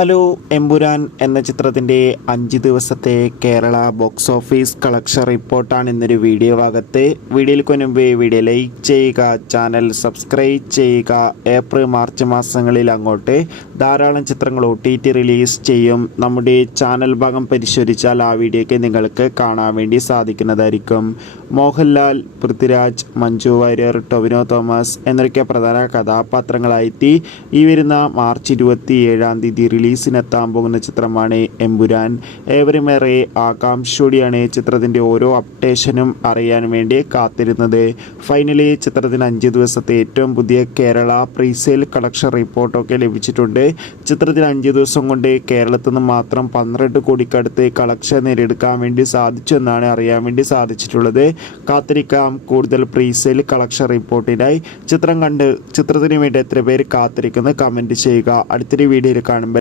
Hello Empuraan എന്ന ചിത്രത്തിന്റെ അഞ്ച് ദിവസത്തെ കേരള ബോക്സ് ഓഫീസ് കളക്ഷൻ റിപ്പോർട്ടാണ് ഇന്നൊരു വീഡിയോ ഭാഗത്ത്. വീഡിയോയിൽ മുൻപ് വീഡിയോ ലൈക്ക് ചെയ്യുക ചാനൽ സബ്സ്ക്രൈബ് ചെയ്യുക. ഏപ്രിൽ മാർച്ച് മാസങ്ങളിൽ അങ്ങോട്ട് ധാരാളം ചിത്രങ്ങൾ ഒ ടി ടി റിലീസ് ചെയ്യും. നമ്മുടെ ചാനൽ ഭാഗം പരിശോധിച്ചാൽ ആ വീഡിയോയ്ക്ക് നിങ്ങൾക്ക് കാണാൻ വേണ്ടി സാധിക്കുന്നതായിരിക്കും. മോഹൻലാൽ പൃഥ്വിരാജ് മഞ്ജു വാര്യർ ടൊവിനോ തോമസ് എന്നൊക്കെ പ്രധാന കഥാപാത്രങ്ങളായിത്തി ഈ വരുന്ന മാർച്ച് ഇരുപത്തി ഏഴാം തീയതി റിലീസിനെത്താൻ പോകുന്ന ചിത്രമാണ് എമ്പുരാൻ. ഏവരുമേറെ ആകാംക്ഷയോടെയാണ് ചിത്രത്തിന്റെ ഓരോ അപ്ഡേഷനും അറിയാൻ വേണ്ടി കാത്തിരുന്നത്. ഫൈനലി ചിത്രത്തിന് അഞ്ച് ദിവസത്തെ ഏറ്റവും പുതിയ കേരള പ്രീസെയിൽ കളക്ഷൻ റിപ്പോർട്ടൊക്കെ ലഭിച്ചിട്ടുണ്ട്. ചിത്രത്തിന് അഞ്ച് ദിവസം കൊണ്ട് കേരളത്തിൽ നിന്ന് മാത്രം പന്ത്രണ്ട് കോടിക്കടുത്ത് കളക്ഷൻ നേടിയെടുക്കാൻ വേണ്ടി സാധിച്ചു എന്നാണ് അറിയാൻ വേണ്ടി സാധിച്ചിട്ടുള്ളത്. കാത്തിരിക്കാം. കൂടുതൽ പ്രീസെയിൽ കളക്ഷൻ റിപ്പോർട്ടിനായി ചിത്രം കണ്ട് ചിത്രത്തിന് വേണ്ടി എത്ര പേര് കാത്തിരിക്കുന്നത് കമന്റ് ചെയ്യുക. അടുത്തൊരു വീഡിയോയിൽ കാണുമ്പോൾ